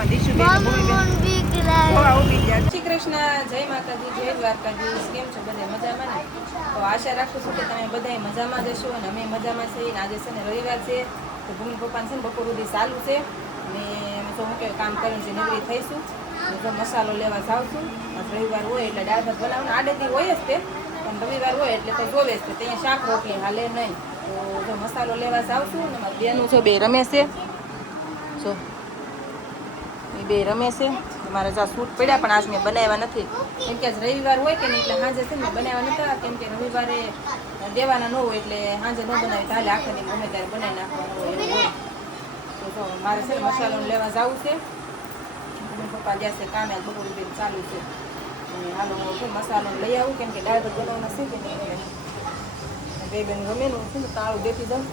શ્રી કૃષ્ણ, જય માતાજી, જય દ્વારકાધીશ. કેમ છો બધા? મજામાં ને? તો આશા રાખું છું કે તમે બધા મજામાં જશો અને અમે મજામાં છીએ. આજે છે ને રવિવાર છે, તો ભૂમિ પપ્પાને છે ને બપોર સુધી ચાલુ છે અને તો હું કે કામ કરીને છે નવરી થઈશું. તો મસાલો લેવા જાઉં છું. રવિવાર હોય એટલે દાળ ભાત બનાવવાનું આડેથી હોય જ તે, પણ રવિવાર હોય એટલે તો જોવે જ તે. ત્યાં શાક રોટલી હાલે નહીં. તો મસાલો લેવા જાઉં છું ને મારા બેનું છે, બે રમે છે. જો એ બે રમે છે. મારે જ્યાં સૂટ પડ્યા પણ આજ મેં બનાવ્યા નથી, કેમ કે આજ રવિવાર હોય કે નહીં એટલે સાંજે છે મેં બનાવ્યા નતા. કેમ કે રવિવારે દેવાના ન હોય એટલે સાંજે ન બનાવી તાલે આખા દી ગમે ત્યારે બનાવી નાખવાનું હોય એવું હોય. તો મારે છે ને મસાલો લેવા જવું છે. પપ્પા ગયા છે કામે, બપોર બેન ચાલુ છે અને હાલો મસાલો લઈ આવું, કેમ કે દાળ ભાત બનાવવાના છે કે નહીં. બે બેન ગમેલું છે ને તાળું દેખી જાઉં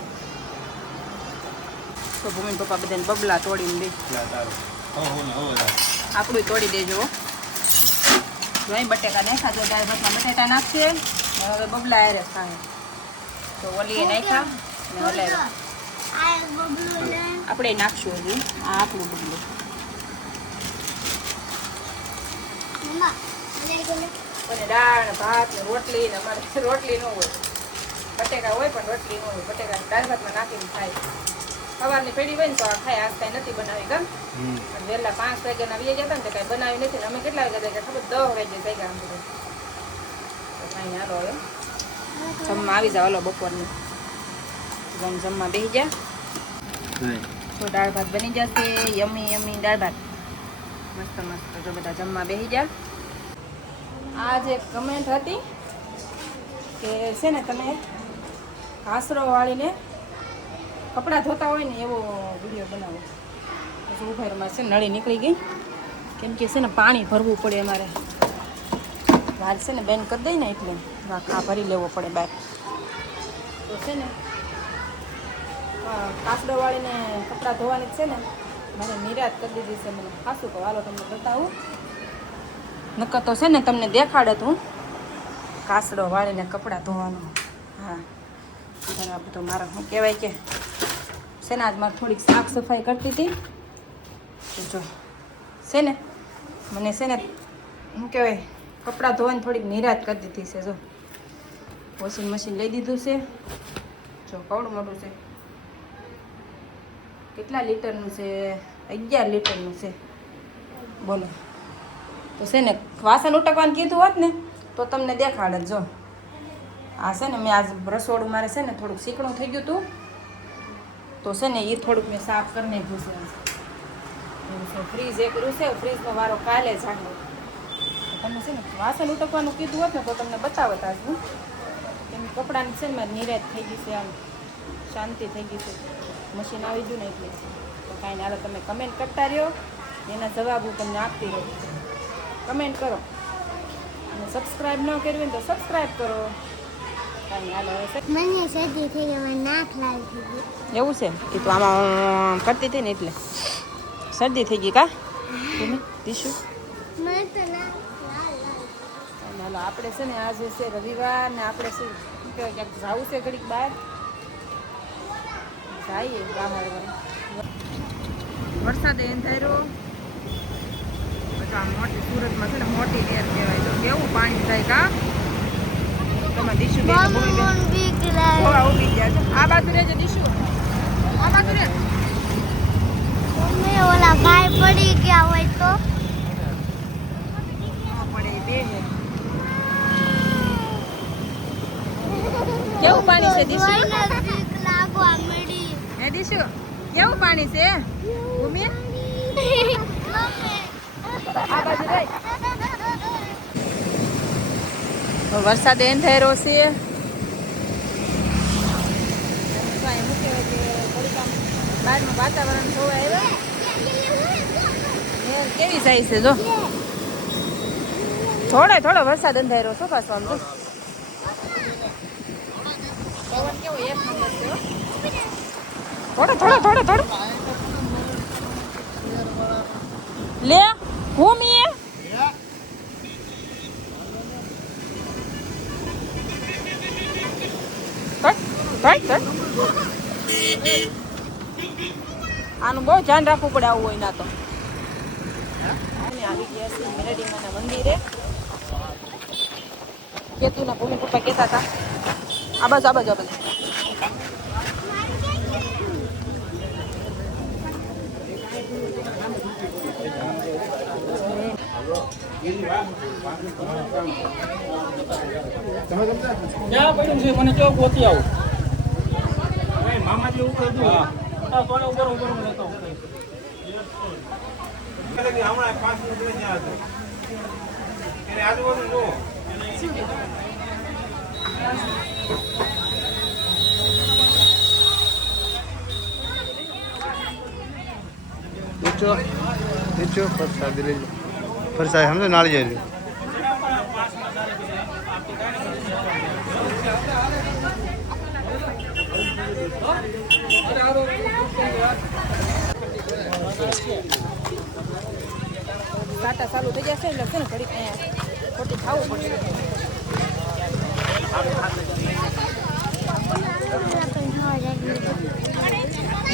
તો ભૂમિ પપ્પા બધાને બબલા તોડીને દે. આપણું તોડી દેજો. અહીં બટેકા નાખ્યા, જો દાળ ભાતમાં બટેટા નાખશે હવે બબલા આરે થાય. તો ઓલી નાખ્યા ને હલાવ્યા. આપણે નાખશું હજી. આ આપણું બબલું. અને દાળ ભાત ને રોટલી ને અમારે રોટલી ન હોય, બટેકા હોય પણ રોટલી ન હોય. બટેકા દાળ ભાતમાં નાખીને ખાય. સવારની પેઢી હોય ને તો આ ખાય. આજ કાંઈ નથી બનાવી ગમ. વહેલા 5 વાગ્યાના આવી ગયા હતા ને તો કાંઈ બનાવી નથી. અમે કેટલા વાગ્યા ગયા ખબર? 10 વાગે થઈ ગયા. આમ બધું તો કાંઈ હાલો હવે જમવા આવી જાવ. હાલો બપોરની જમવા બેસી ગયા. તો દાળ ભાત બની જશે. યમી યમી દાળ ભાત મસ્ત મસ્ત. જો બધા જમવા બેસી ગયા. આ જે કમેન્ટ હતી કે છે ને તમે કાસરો વાળીને કપડાં ધોતા હોય ને એવો વિડીયો બનાવો. પછી ઉભારમાં છે નળી નીકળી ગઈ, કેમ કે છે ને પાણી ભરવું પડે અમારે. બહાર છે ને બેન કરી દઈ ને એટલે ખા ભરી લેવો પડે બહાર. તો છે ને કાસડો વાળીને કપડાં ધોવાની છે ને મને નિરાત કરી દીધી છે. મને ખાસું કહું, હાલો તમને બતાવું. નકર તો છે ને તમને દેખાડત હું કાસડો વાળીને કપડાં ધોવાનું. હા બરાબર. તો મારે શું કહેવાય કે છે ને આજ મારે થોડીક સાફ સફાઈ કરતી હતી. જો છે ને મને છે ને શું કહેવાય કપડાં ધોવાની થોડીક નિરાત કરી દીધી છે. જો વોશિંગ મશીન લઈ દીધું છે. જો કવડું મોટું છે. કેટલા લીટરનું છે? 11 લીટરનું છે. બોલો. તો છે ને વાસણ ઉટકવાનું કીધું હોત ને તો તમને દેખાડત. જો આ છે ને મેં આજ રસોડું મારે છે ને થોડુંક ચીકણું થઈ ગયું હતું, તો છે ને એ થોડુંક મેં સાફ કરી નાખ્યું છે. એવું છે. ફ્રીજ એક રૂસે, ફ્રીજનો વારો કાલે જ આવ્યો. તમને છે ને વાસણ ઉટકવાનું કીધું હોત ને તો તમને બતાવત આજ હું. કેમ કપડાની છે ને મારી નિરાત થઈ ગઈ છે, આમ શાંતિ થઈ ગઈ છે. મશીન આવી ગયું ને એટલે. તો કાંઈ હાલો તમે કમેન્ટ કરતા રહ્યો, એના જવાબ હું તમને આપતી રહું. કમેન્ટ કરો અને સબસ્ક્રાઈબ ન કરવી ને તો સબસ્ક્રાઈબ કરો. કાંઈ હાલો હવે મને શરદી થઈ ગઈ, મને નાક લાલ થઈ ગઈ. એવું છે કે તું આમાં કરતી હતી ને એટલે શરદી થઈ ગઈ કા? ટીશું મને તો નાક લાલ લાલ. હાલો આપણે છે ને આજે છે રવિવાર ને આપણે શું કહેવાય ક્યાંક જવું છે ઘડીક બહાર જઈએ બહાર. વરસાદ અંધાર્યો. આ મોટી સુરતમાં છે ને મોટી નહેર કહેવાય. તો કેવું પાણી થાય કા? તમે દીશુ બીક લાગે. ઉભી ગયા છો. આ બાજુ રહેજો દીશુ, આ બાજુ રે. મમ્મી ઓલા ગાય પડી ગયા હોય તો પડે બે હે. કેવું પાણી છે દીશુ? બીક લાગવા મળી. હે દીશુ કેવું પાણી છે? ભૂમિ આ બાજુ રે. તો વરસાદ એન થઈ રહ્યો છે. બહારનું વાતાવરણ જોવા આવ્યો. કેવી જાય છે જો. થોડો વરસાદ અંધાર્યો છો પાછો આમ તો. પવન કેવો એક નંબર છે. થોડો લે ભૂમિ આનું બહુ ધ્યાન રાખવું પડે આવું હોય ના તો. અમે આવી ગયા છીએ મેરડીમાના મંદિરે. કેતુના ભૂમિ પપ્પા કહેતા હતા આ બાજુ આ બાજુ આ બાજુ. ક્યાં પડ્યું છે મને કેવું ગોતી આવું મામાજી ઉપર કોને ઉપર ઉપર લેતો હમણાં 5 મિનિટ જ્યાં હતો એને આજુબાજુ જો નીચો પ્રસાદ લઈ લો પ્રસાદ સમજો નાળી જાય લો કાંટા ચાલુ થઈ જશે એટલે છે ને ઘડીક અહીંયા ખોટી ખાવું પડશે.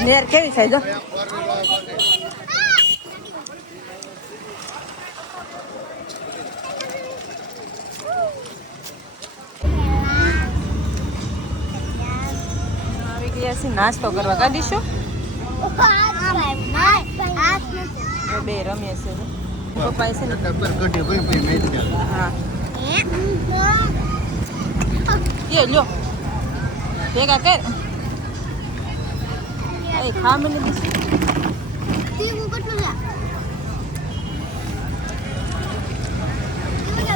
નેર કેવી થાય જો આવી ગયા છે નાસ્તો કરવા કાઢીશું. બે રમીએ છે પપ્પા છે ને હા એ લ્યો ભેગા કર એ ખા મને દીશું.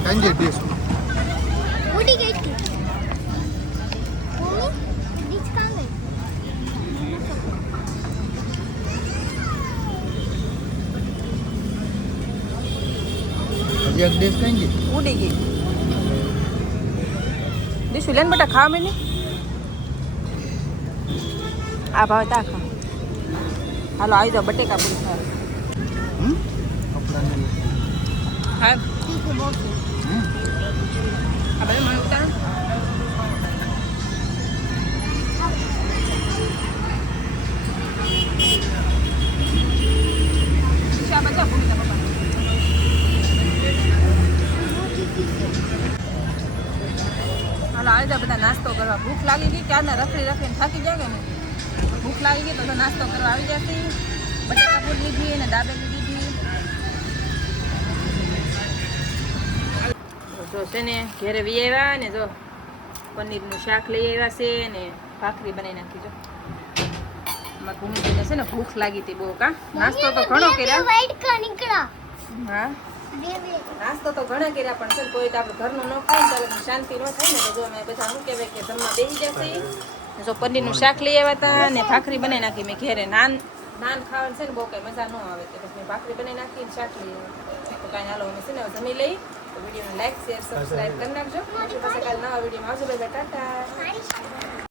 સંજય ડીશ ઉડી ગઈ હતી મમ્મી ડીશ કાં ગઈ એક ડીશ કઈ ગઈ ઉડી ગઈ દીશું લેન બેટા ખા મને આ ભાવે તા ખા. હાલો આવી જાઓ બટેકા પૂરી ખાવા. હા તીખું બહુ છે આ બધું મને ઉતારો. આ બધા ભૂલી જા પપ્પા. હાલો આવી જાઓ બધા નાસ્તો કરવા. ભૂખ લાગી ગઈ ક્યારના રખડી રખડીને થાકી જાય કે નહીં. ભૂખ લાગી ગઈ તો નાસ્તો કરવા આવી જશે. બટાકા પૂરી લીધી અને દાબેલી લીધી. જો છે ને ઘેરે વી આવ્યા ને જો પનીરનું શાક લઈ આવ્યા છે ને ભાખરી બનાવી નાખી જો. અમારા ભૂમિજીને છે ને ભૂખ લાગી હતી બહુ કા. નાસ્તો તો ઘણો કર્યા. વાઈટ કા નીકળા હા દેવે નાસ્તો તો ઘણા કર્યા પણ છે ને કોઈ તો આપણે ઘરનું ન ખાય ને ચાલે શાંતિ ન થાય ને તો જો અમે બધા શું કહેવાય કે જમવા બેસી જશે. જો પનીરનું શાક લઈ આવ્યા હતા ને ભાખરી બનાવી નાખી મેં ઘેરે. નાન ખાવાનું છે ને બહુ કઈ મજા ન આવે તો પછી મેં ભાખરી બનાવી નાખી ને શાક લઈ આવ્યા. તો કાંઈ હાલો અમે છે ને જમી લઈ. તો વિડીયોને લાઈક શેર સબસ્ક્રાઈબ કરી નાખજો. પછી પાછા કાલે નવા વિડીયોમાં આવજો. Bye bye Tata.